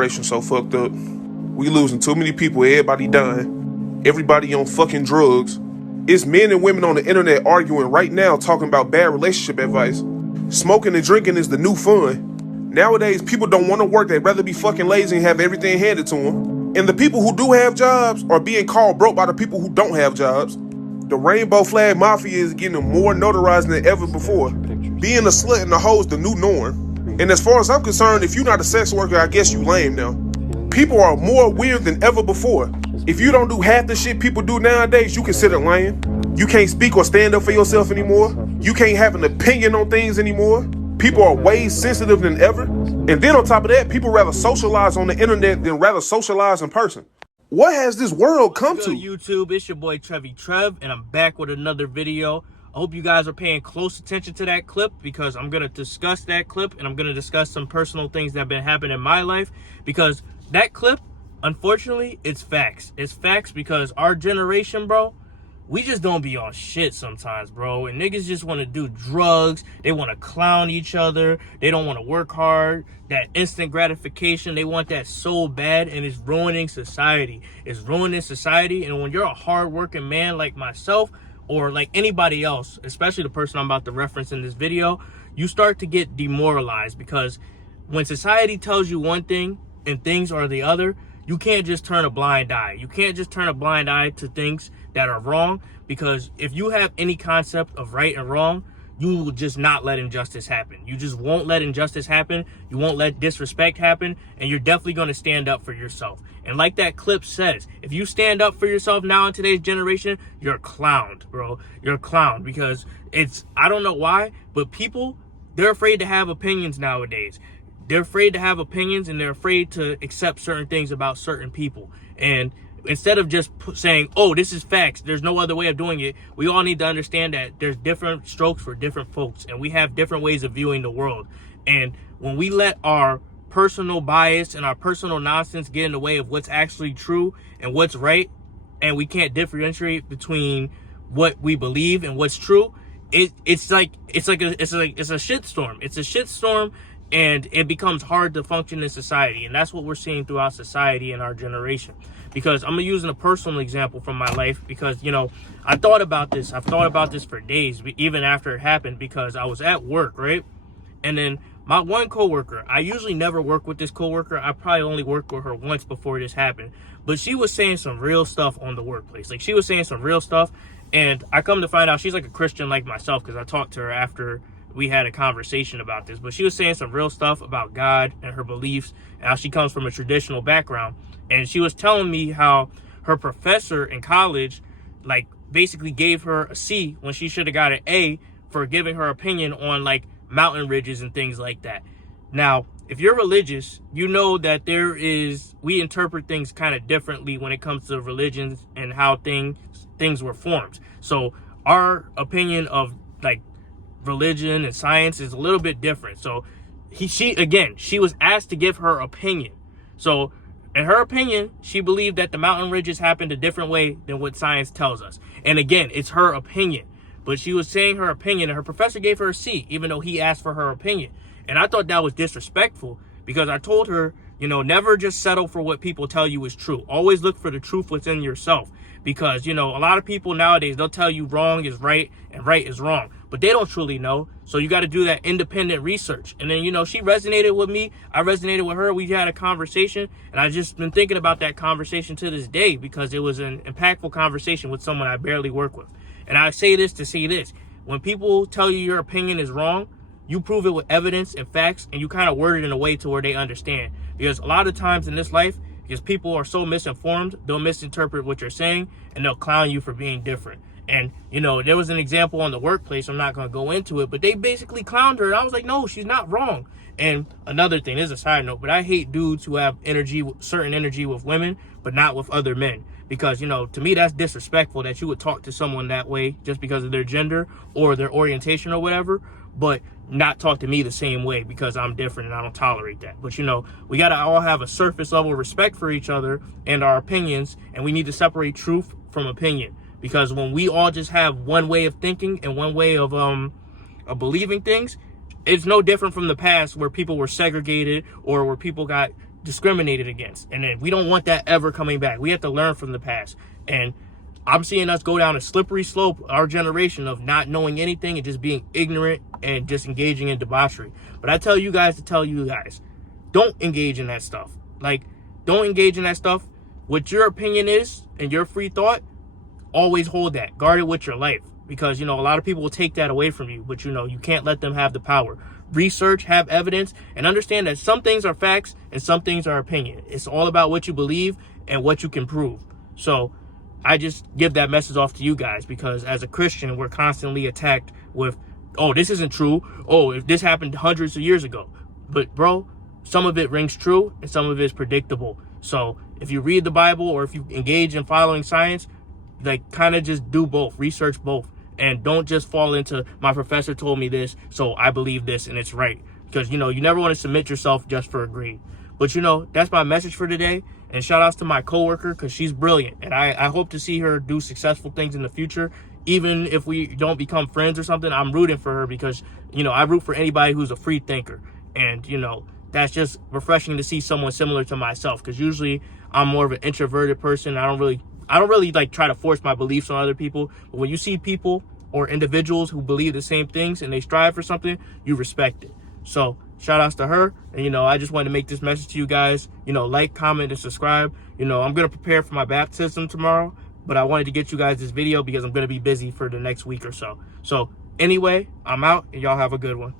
generation so fucked up. We losing too many people, everybody dying. Everybody on fucking drugs. It's men and women on the internet arguing right now talking about bad relationship advice. Smoking and drinking is the new fun. Nowadays, people don't want to work. They'd rather be fucking lazy and have everything handed to them. And the people who do have jobs are being called broke by the people who don't have jobs. The rainbow flag mafia is getting more notarized than ever before. Being a slut and a hoe is the new norm. And as far as I'm concerned, if you're not a sex worker, I guess you lame now. People are more weird than ever before. If you don't do half the shit people do nowadays, you consider lame. You can't speak or stand up for yourself anymore. You can't have an opinion on things anymore. People are way sensitive than ever. And then on top of that, people rather socialize on the internet than rather socialize in person. What has this world come to? YouTube, it's your boy Trevi Trev, and I'm back with another video. I hope you guys are paying close attention to that clip, because I'm going to discuss that clip, and I'm going to discuss some personal things that have been happening in my life, because that clip, unfortunately, it's facts. It's facts because our generation, bro, we just don't be on shit sometimes, bro. And niggas just want to do drugs. They want to clown each other. They don't want to work hard. That instant gratification, they want that so bad, and it's ruining society. It's ruining society. And when you're a hard-working man like myself, or like anybody else, especially the person I'm about to reference in this video, you start to get demoralized, because when society tells you one thing and things are the other, you can't just turn a blind eye. You can't just turn a blind eye to things that are wrong, because if you have any concept of right and wrong, you will just not let injustice happen. You just won't let injustice happen. You won't let disrespect happen, and you're definitely going to stand up for yourself. And like that clip says, if you stand up for yourself now in today's generation, you're clowned, bro. You're clowned, because it's, I don't know why, but people, they're afraid to have opinions nowadays. They're afraid to have opinions, and they're afraid to accept certain things about certain people. And instead of just saying, oh, this is facts, there's no other way of doing it, we all need to understand that there's different strokes for different folks, and we have different ways of viewing the world. And when we let our personal bias and our personal nonsense get in the way of what's actually true and what's right, and we can't differentiate between what we believe and what's true, it's a shitstorm. It's a shitstorm, and it becomes hard to function in society. And that's what we're seeing throughout society in our generation. Because I'm using a personal example from my life, because, you know, I've thought about this for days, even after it happened, because I was at work, right? And then my one coworker, I usually never work with this coworker. I probably only worked with her once before this happened. But she was saying some real stuff on the workplace. Like, she was saying some real stuff. And I come to find out she's like a Christian like myself, because I talked to her after we had a conversation about this. But she was saying some real stuff about God and her beliefs, and how she comes from a traditional background. And she was telling me how her professor in college, like, basically gave her a C when she should have got an A for giving her opinion on, like, mountain ridges and things like that. Now, if you're religious, you know that we interpret things kind of differently when it comes to religions and how things were formed. So our opinion of, like, religion and science is a little bit different. So she was asked to give her opinion. So in her opinion, she believed that the mountain ridges happened a different way than what science tells us. And again, it's her opinion. But she was saying her opinion, and her professor gave her a C, even though he asked for her opinion. And I thought that was disrespectful, because I told her, you know, never just settle for what people tell you is true. Always look for the truth within yourself. Because, you know, a lot of people nowadays, they'll tell you wrong is right and right is wrong, but they don't truly know. So you got to do that independent research. And then, you know, she resonated with me. I resonated with her. We had a conversation, and I've just been thinking about that conversation to this day, because it was an impactful conversation with someone I barely work with. And I say this to say this: when people tell you your opinion is wrong, you prove it with evidence and facts, and you kind of word it in a way to where they understand. Because a lot of times in this life, because people are so misinformed, they'll misinterpret what you're saying, and they'll clown you for being different. And, you know, there was an example on the workplace. I'm not going to go into it, but they basically clowned her. And I was like, no, she's not wrong. And another thing, this is a side note, but I hate dudes who have certain energy with women, but not with other men. Because, you know, to me, that's disrespectful that you would talk to someone that way just because of their gender or their orientation or whatever, but not talk to me the same way because I'm different and I don't tolerate that. But, you know, we got to all have a surface level respect for each other and our opinions, and we need to separate truth from opinion. Because when we all just have one way of thinking and one way of believing things, it's no different from the past where people were segregated or where people got discriminated against. And then we don't want that ever coming back. We have to learn from the past. And I'm seeing us go down a slippery slope, our generation, of not knowing anything and just being ignorant and just engaging in debauchery. But I tell you guys to tell you guys, don't engage in that stuff. Like, don't engage in that stuff. What your opinion is and your free thought, always hold that. Guard it with your life. Because, you know, a lot of people will take that away from you. But, you know, you can't let them have the power. Research, have evidence, and understand that some things are facts and some things are opinion. It's all about what you believe and what you can prove. So I just give that message off to you guys, because as a Christian, we're constantly attacked with, oh, this isn't true. Oh, if this happened hundreds of years ago. But, bro, some of it rings true and some of it is predictable. So if you read the Bible or if you engage in following science, like, kind of just do both. Research both. And don't just fall into, my professor told me this, so I believe this and it's right. Because, you know, you never want to submit yourself just for agreeing. But, you know, that's my message for today. And shout outs to my coworker, because she's brilliant. And I hope to see her do successful things in the future. Even if we don't become friends or something, I'm rooting for her, because, you know, I root for anybody who's a free thinker. And, you know, that's just refreshing to see someone similar to myself. Because usually I'm more of an introverted person. I don't really like try to force my beliefs on other people. But when you see people or individuals who believe the same things and they strive for something, you respect it. So shout outs to her. And, you know, I just wanted to make this message to you guys. You know, like, comment, and subscribe. You know, I'm going to prepare for my baptism tomorrow, but I wanted to get you guys this video because I'm going to be busy for the next week or so. So anyway, I'm out, and y'all have a good one.